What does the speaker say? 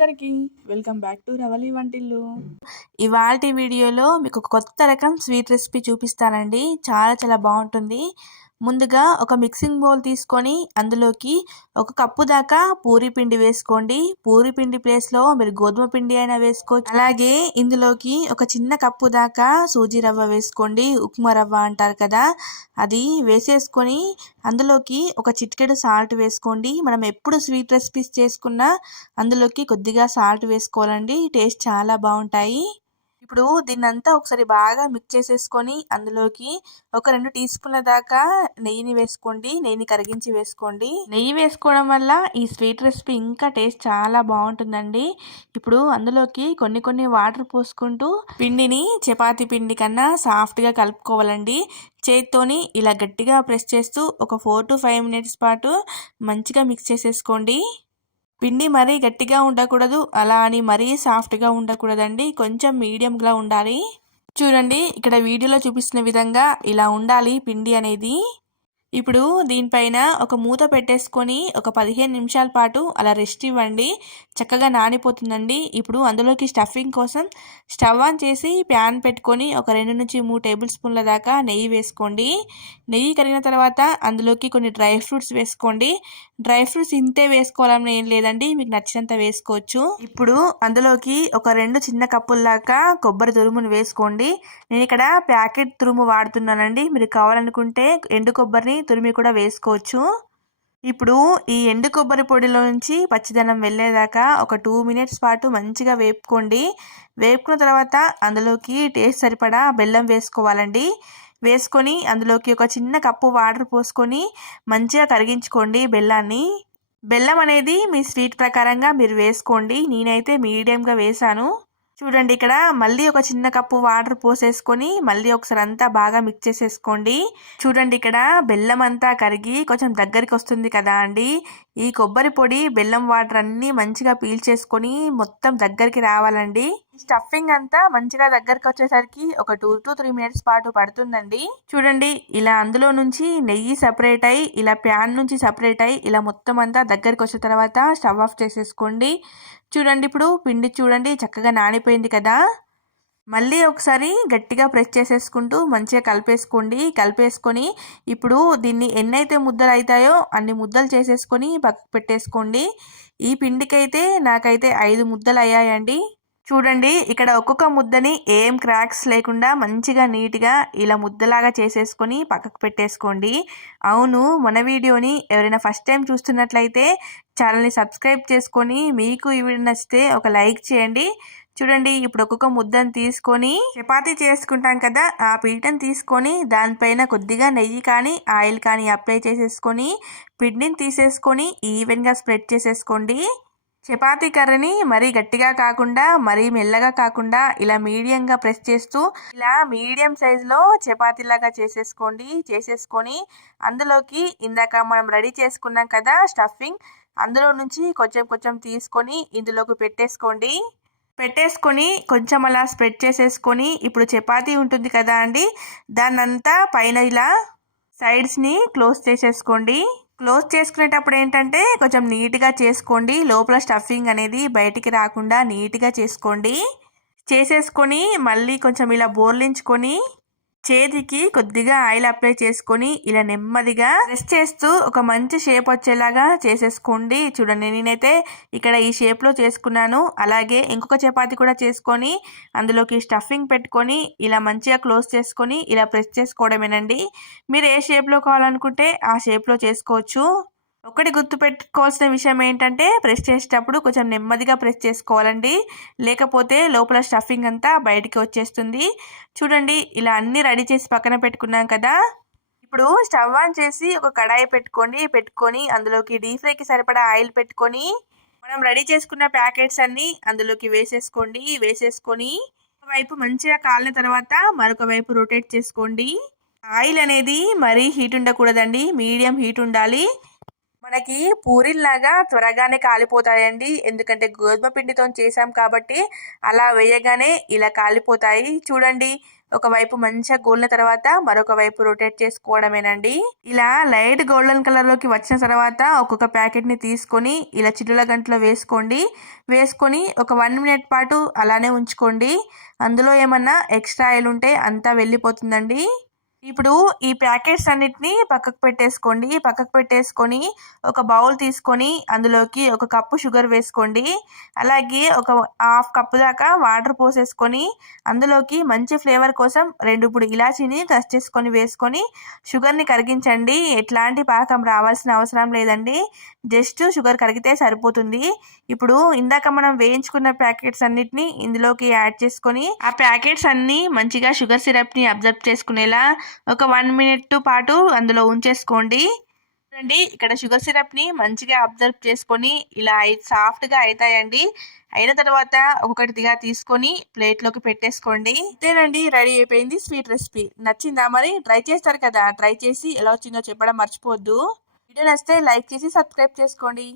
అందరికీ welcome back to Ravali వంటిల్లు. ఇవాల్టి వీడియోలో మీకు ఒక కొత్త రకం స్వీట్ రెసిపీ చూపిస్తానండి. చాలా బాగుంటుంది. ముందుగా ఒక మిక్సింగ్ బౌల్ తీసుకొని అందులోకి ఒక కప్పు దాకా పూరీ పిండి వేసుకోండి. పూరీ పిండి ప్లేస్లో మీరు గోధుమ పిండి అయినా వేసుకోవచ్చు. అలాగే ఇందులోకి ఒక చిన్న కప్పు దాకా సూజీ రవ్వ వేసుకోండి. ఉప్మా రవ్వ అంటారు కదా, అది వేసేసుకొని అందులోకి ఒక చిటికెడు సాల్ట్ వేసుకోండి. మనం ఎప్పుడు స్వీట్ రెసిపీస్ చేసుకున్నా అందులోకి కొద్దిగా సాల్ట్ వేసుకోవాలండి. టేస్ట్ చాలా బాగుంటాయి. ఇప్పుడు దీన్నంతా ఒకసారి బాగా మిక్స్ చేసేసుకొని అందులోకి ఒక 2 టీ స్పూన్ల దాకా నెయ్యిని వేసుకోండి. నెయ్యిని కరిగించి వేసుకోండి. నెయ్యి వేసుకోవడం వల్ల ఈ స్వీట్ రెసిపీ ఇంకా టేస్ట్ చాలా బాగుంటుందండి. ఇప్పుడు అందులోకి కొన్ని వాటర్ పోసుకుంటూ పిండిని చపాతీ పిండి కన్నా సాఫ్ట్గా కలుపుకోవాలండి. చేత్తోని ఇలా గట్టిగా ప్రెస్ చేస్తూ ఒక 4 to 5 మినిట్స్ పాటు మంచిగా మిక్స్ చేసేసుకోండి. పిండి మరీ గట్టిగా ఉండకూడదు, అలా అని మరీ సాఫ్ట్గా ఉండకూడదండి. కొంచెం మీడియంగా ఉండాలి. చూడండి, ఇక్కడ వీడియోలో చూపిస్తున్న విధంగా ఇలా ఉండాలి పిండి అనేది. ఇప్పుడు దీనిపైన ఒక మూత పెట్టేసుకొని ఒక 15 నిమిషాల పాటు అలా రెస్ట్ ఇవ్వండి. చక్కగా నానిపోతుందండి. ఇప్పుడు అందులోకి స్టఫింగ్ కోసం స్టవ్ ఆన్ చేసి ప్యాన్ పెట్టుకొని ఒక 2 నుంచి 3 టేబుల్ స్పూన్ల దాకా నెయ్యి వేసుకోండి. నెయ్యి కరిగిన తర్వాత అందులోకి కొన్ని డ్రై ఫ్రూట్స్ వేసుకోండి. డ్రై ఫ్రూట్స్ ఇంతే వేసుకోవాలని ఏం లేదండి, మీకు నచ్చినంత వేసుకోవచ్చు. ఇప్పుడు అందులోకి ఒక 2 చిన్న కప్పుల దాకా కొబ్బరి తురుమును వేసుకోండి. నేను ఇక్కడ ప్యాకెట్ తురుము వాడుతున్నానండి. మీరు కావాలనుకుంటే ఎండు కొబ్బరిని తురిమి కూడా వేసుకోవచ్చు. ఇప్పుడు ఈ ఎండు కొబ్బరి పొడిలో నుంచి పచ్చిదనం వెళ్ళేదాకా ఒక 2 మినిట్స్ పాటు మంచిగా వేపుకోండి. వేపుకున్న తర్వాత అందులోకి టేస్ట్ సరిపడా బెల్లం వేసుకోవాలండి. వేసుకొని అందులోకి ఒక చిన్న కప్పు వాటర్ పోసుకొని మంచిగా కరిగించుకోండి బెల్లాన్ని. బెల్లం అనేది మీ స్వీట్ ప్రకారంగా మీరు వేసుకోండి. నేనైతే మీడియంగా వేసాను. చూడండి, ఇక్కడ మళ్ళీ ఒక చిన్న కప్పు వాటర్ పోసేసుకొని మళ్ళీ ఒకసారి అంతా బాగా మిక్స్ చేసేసుకోండి. చూడండి, ఇక్కడ బెల్లం అంతా కరిగి కొంచెం దగ్గరికి వస్తుంది కదా అండి. ఈ కొబ్బరి పొడి బెల్లం వాటర్ అన్నీ మంచిగా పీల్చేసుకొని మొత్తం దగ్గరికి రావాలండి. స్టఫింగ్ అంతా మంచిగా దగ్గరికి వచ్చేసరికి ఒక 2 to 3 మినిట్స్ పాటు పడుతుందండి. చూడండి, ఇలా అందులో నుంచి నెయ్యి సపరేట్ అయ్యి ఇలా ప్యాన్ నుంచి సపరేట్ అయ్యి ఇలా మొత్తం అంతా దగ్గరికి వచ్చిన తర్వాత స్టవ్ ఆఫ్ చేసేసుకోండి. చూడండి, ఇప్పుడు పిండి చూడండి చక్కగా నానిపోయింది కదా. మళ్ళీ ఒకసారి గట్టిగా ప్రెస్ చేసేసుకుంటూ మంచిగా కలిపేసుకొని ఇప్పుడు దీన్ని ఎన్నైతే ముద్దలు అవుతాయో అన్ని ముద్దలు చేసేసుకొని పక్కకు పెట్టేసుకోండి. ఈ పిండికైతే నాకైతే 5 ముద్దలు అయ్యాయండి. చూడండి, ఇక్కడ ఒక్కొక్క ముద్దని ఏం క్రాక్స్ లేకుండా మంచిగా నీట్గా ఇలా ముద్దలాగా చేసేసుకొని పక్కకు పెట్టేసుకోండి. అవును, మన వీడియోని ఎవరైనా ఫస్ట్ టైం చూస్తున్నట్లయితే ఛానల్ని సబ్స్క్రైబ్ చేసుకొని మీకు ఈ వీడియో నచ్చితే ఒక లైక్ చేయండి. చూడండి, ఇప్పుడు ఒక్కొక్క ముద్దను తీసుకొని చపాతీ చేసుకుంటాం కదా, ఆ పీటను తీసుకొని దానిపైన కొద్దిగా నెయ్యి కానీ ఆయిల్ కానీ అప్లై చేసేసుకొని పిండిని తీసేసుకొని ఈవెన్గా స్ప్రెడ్ చేసేసుకోండి. చపాతీ కర్రని మరీ గట్టిగా కాకుండా మరీ మెల్లగా కాకుండా ఇలా మీడియంగా ప్రెస్ చేస్తూ ఇలా మీడియం సైజులో చపాతీలాగా చేసేసుకొని అందులోకి ఇందాక మనం రెడీ చేసుకున్నాం కదా స్టఫింగ్, అందులో నుంచి కొంచెం తీసుకొని ఇందులోకి పెట్టేసుకొని కొంచెం అలా స్ప్రెడ్ చేసేసుకొని ఇప్పుడు చపాతీ ఉంటుంది కదా అండి, దాన్నంతా పైన ఇలా సైడ్స్ని క్లోజ్ చేసేసుకోండి. క్లోజ్ చేసుకునేటప్పుడు ఏంటంటే కొంచెం నీట్గా చేసుకోండి. లోపల స్టఫింగ్ అనేది బయటికి రాకుండా నీట్గా చేసేసుకొని మళ్ళీ కొంచెం ఇలా బోర్లించుకొని చేతికి కొద్దిగా ఆయిల్ అప్లై చేసుకొని ఇలా నెమ్మదిగా ప్రెస్ చేస్తూ ఒక మంచి షేప్ వచ్చేలాగా చేసేసుకోండి. చూడండి, నేనైతే ఇక్కడ ఈ షేప్లో చేసుకున్నాను. అలాగే ఇంకొక చపాతీ కూడా చేసుకొని అందులోకి స్టఫింగ్ పెట్టుకొని ఇలా మంచిగా క్లోజ్ చేసుకొని ఇలా ప్రెస్ చేసుకోవడమేనండి. మీరు ఏ షేప్లో కావాలనుకుంటే ఆ షేప్లో చేసుకోవచ్చు. ఒకటి గుర్తుపెట్టుకోవాల్సిన విషయం ఏంటంటే ప్రెస్ చేసేటప్పుడు కొంచెం నెమ్మదిగా ప్రెస్ చేసుకోవాలండి, లేకపోతే లోపల స్టఫింగ్ అంతా బయటికి వచ్చేస్తుంది. చూడండి, ఇలా అన్నీ రెడీ చేసి పక్కన పెట్టుకున్నాం కదా. ఇప్పుడు స్టవ్ ఆన్ చేసి ఒక కడాయి పెట్టుకొని అందులోకి డీప్ ఫ్రైకి సరిపడా ఆయిల్ పెట్టుకొని మనం రెడీ చేసుకున్న ప్యాకెట్స్ అన్నీ అందులోకి వేసేసుకొని ఒకవైపు మంచిగా కాలిన తర్వాత మరొక వైపు రొటేట్ చేసుకోండి. ఆయిల్ అనేది మరీ హీట్ ఉండకూడదండి, మీడియం హీట్ ఉండాలి. మనకి పూరీల్లాగా త్వరగానే కాలిపోతాయండి. ఎందుకంటే గోధుమ పిండితో చేసాం కాబట్టి అలా వేయగానే ఇలా కాలిపోతాయి. చూడండి, ఒకవైపు మంచిగా గోలిన తర్వాత మరొక వైపు రొటేట్ చేసుకోవడమేనండి. ఇలా లైట్ గోల్డెన్ కలర్లోకి వచ్చిన తర్వాత ఒక్కొక్క ప్యాకెట్ని తీసుకొని ఇలా చిల్లుల గంటలో వేసుకొని ఒక 1 మినిట్ పాటు అలానే ఉంచుకోండి. అందులో ఏమన్నా ఎక్స్ట్రా ఆయిల్ ఉంటే అంతా వెళ్ళిపోతుందండి. ఇప్పుడు ఈ ప్యాకెట్స్ అన్నిటిని పక్కకు పెట్టేసుకొని ఒక బౌల్ తీసుకొని అందులోకి ఒక కప్పు షుగర్ వేసుకోండి. అలాగే ఒక హాఫ్ కప్పు దాకా వాటర్ పోసేసుకొని అందులోకి మంచి ఫ్లేవర్ కోసం 2 ఇలాచీని క్రష్ చేసుకొని వేసుకొని షుగర్ని కరిగించండి. ఎట్లాంటి పాకం రావాల్సిన అవసరం లేదండి, జస్ట్ షుగర్ కరిగితే సరిపోతుంది. ఇప్పుడు ఇందాక మనం వేయించుకున్న ప్యాకెట్స్ అన్నిటిని ఇందులోకి యాడ్ చేసుకొని ఆ ప్యాకెట్స్ అన్నీ మంచిగా షుగర్ సిరప్ని అబ్జర్వ్ చేసుకునేలా ఒక 1 మినిట్ పాటు అందులో ఉంచేసుకోండి. చూడండి, ఇక్కడ షుగర్ సిరప్ని మంచిగా అబ్జర్వ్ చేసుకొని ఇలా సాఫ్ట్గా అవుతాయండి. అయిన తర్వాత ఒక్కొక్కటిగా తీసుకొని ప్లేట్లోకి పెట్టేసుకోండి. అంతేనండి, రెడీ అయిపోయింది స్వీట్ రెసిపీ. నచ్చిందా? మరి ట్రై చేస్తారు కదా, ట్రై చేసి ఎలా వచ్చిందో చెప్పడం మర్చిపోవద్దు. వీడియో నచ్చితే లైక్ చేసి సబ్స్క్రైబ్ చేసుకోండి.